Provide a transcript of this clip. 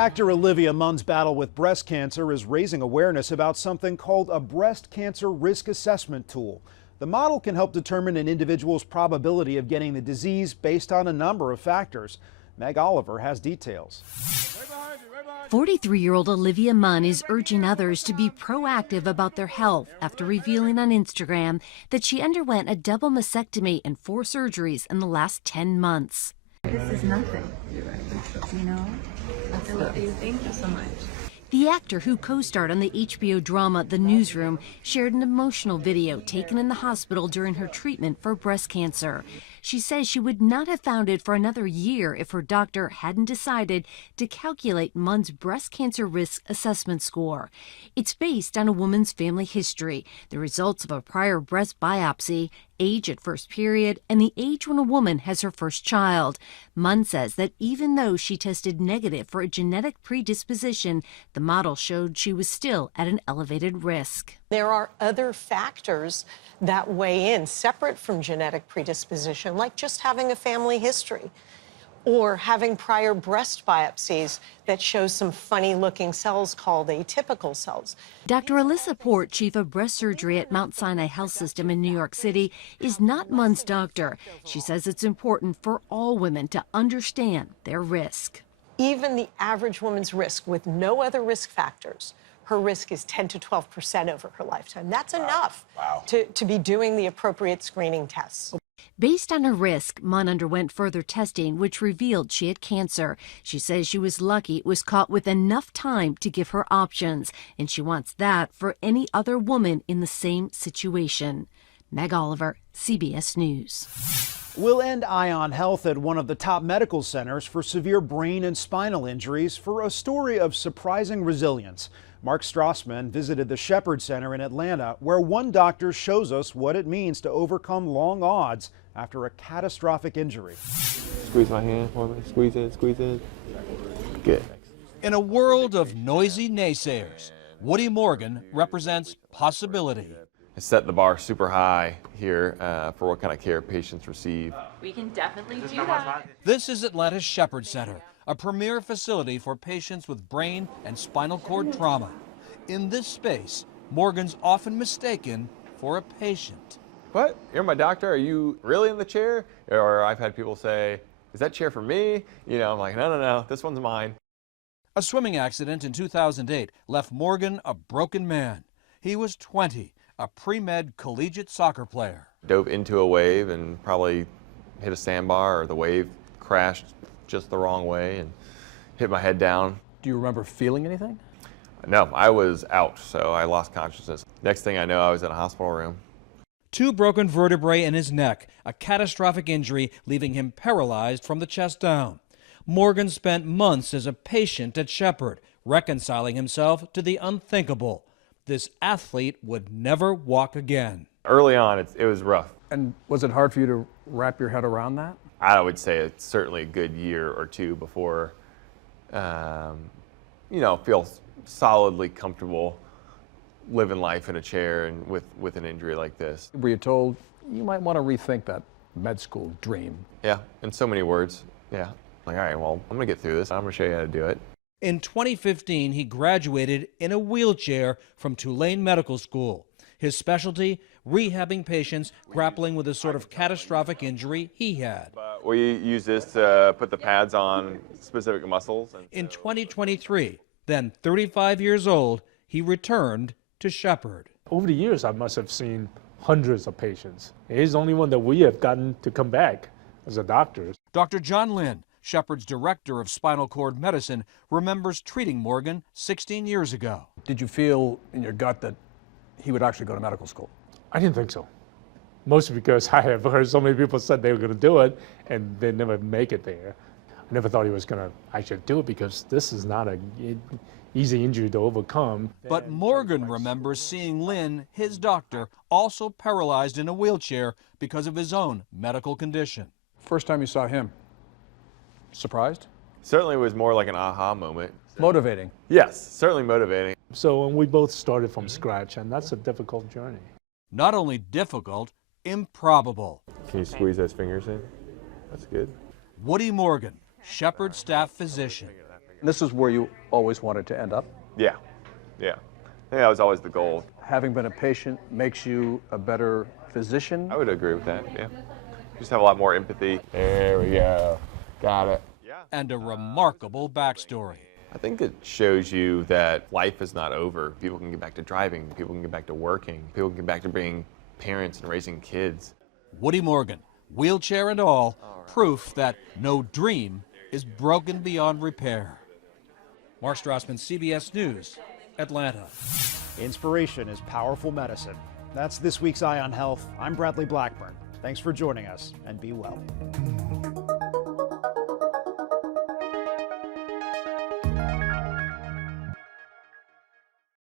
Actor Olivia Munn's battle with breast cancer is raising awareness about something called a breast cancer risk assessment tool. The model can help determine an individual's probability of getting the disease based on a number of factors. Meg Oliver has details. 43-year-old Olivia Munn is urging others to be proactive about their health after revealing on Instagram that she underwent a double mastectomy and 4 surgeries in the last 10 months. This is nothing, you know? I love you. Thank you so much. The actor, who co-starred on the HBO drama The Newsroom, shared an emotional video taken in the hospital during her treatment for breast cancer. She says she would not have found it for another year if her doctor hadn't decided to calculate Munn's breast cancer risk assessment score. It's based on a woman's family history, the results of a prior breast biopsy, age at first period, and the age when a woman has her first child. Munn says that even though she tested negative for a genetic predisposition, the model showed she was still at an elevated risk. There are other factors that weigh in separate from genetic predisposition, like just having a family history or having prior breast biopsies that show some funny-looking cells called atypical cells. Dr. Alyssa Port, chief of breast surgery at Mount Sinai Health System in New York City, is not Munn's doctor. She says it's important for all women to understand their risk. Even the average woman's risk with no other risk factors, her risk is 10 to 12% over her lifetime. That's enough to be doing the appropriate screening tests. Based on her risk, Munn underwent further testing, which revealed she had cancer. She says she was lucky it was caught with enough time to give her options, and she wants that for any other woman in the same situation. Meg Oliver, CBS News. We'll end Eye on Health at one of the top medical centers for severe brain and spinal injuries for a story of surprising resilience. Mark Strassman visited the Shepherd Center in Atlanta, where one doctor shows us what it means to overcome long odds after a catastrophic injury. Squeeze my hand for me. Squeeze it, squeeze it. Good. In a world of noisy naysayers, Woody Morgan represents possibility. I set the bar super high here for what kind of care patients receive. We can definitely do that. This is Atlanta's Shepherd Center, a premier facility for patients with brain and spinal cord trauma. In this space, Morgan's often mistaken for a patient. What? You're my doctor? Are you really in the chair? Or I've had people say, is that chair for me? You know, I'm like, no, this one's mine. A swimming accident in 2008 left Morgan a broken man. He was 20, a pre-med collegiate soccer player. Dove into a wave and probably hit a sandbar, or the wave crashed just the wrong way and hit my head down. Do you remember feeling anything? No, I was out, so I lost consciousness. Next thing I know, I was in a hospital room. 2 broken vertebrae in his neck, a catastrophic injury leaving him paralyzed from the chest down. Morgan spent months as a patient at Shepherd, reconciling himself to the unthinkable. This athlete would never walk again. Early on, it was rough. And was it hard for you to wrap your head around that? I would say it's certainly a good year or two before, feel solidly comfortable living life in a chair and with an injury like this. Were you told you might want to rethink that med school dream? Yeah, in so many words, yeah. Like, all right, well, I'm gonna get through this. I'm gonna show you how to do it. In 2015, he graduated in a wheelchair from Tulane Medical School. His specialty, rehabbing patients grappling with the sort of catastrophic injury he had. We use this to put the pads on specific muscles. In 2023, then 35 years old, he returned to Shepherd. Over the years, I must have seen hundreds of patients. He's the only one that we have gotten to come back as a doctor. Dr. John Lynn, Shepherd's director of spinal cord medicine, remembers treating Morgan 16 years ago. Did you feel in your gut that he would actually go to medical school? I didn't think so. Mostly because I have heard so many people said they were going to do it and they never make it there. I never thought he was going to actually do it because this is not an easy injury to overcome. But Morgan remembers seeing Lynn, his doctor, also paralyzed in a wheelchair because of his own medical condition. First time you saw him, surprised? Certainly was more like an aha moment. Motivating? Yes, certainly motivating. So when we both started from scratch, and that's a difficult journey. Not only difficult, improbable. Can you squeeze those fingers in? That's good. Woody Morgan, Shepherd staff physician. And this is where you always wanted to end up? Yeah, yeah. I think that was always the goal. Having been a patient makes you a better physician? I would agree with that, yeah. Just have a lot more empathy. There we go. Got it. Yeah. And a remarkable backstory. I think it shows you that life is not over. People can get back to driving, people can get back to working, people can get back to being parents and raising kids. Woody Morgan, wheelchair and all, proof that no dream is broken beyond repair. Mark Strassman, CBS News, Atlanta. Inspiration is powerful medicine. That's this week's Eye on Health. I'm Bradley Blackburn. Thanks for joining us, and be well.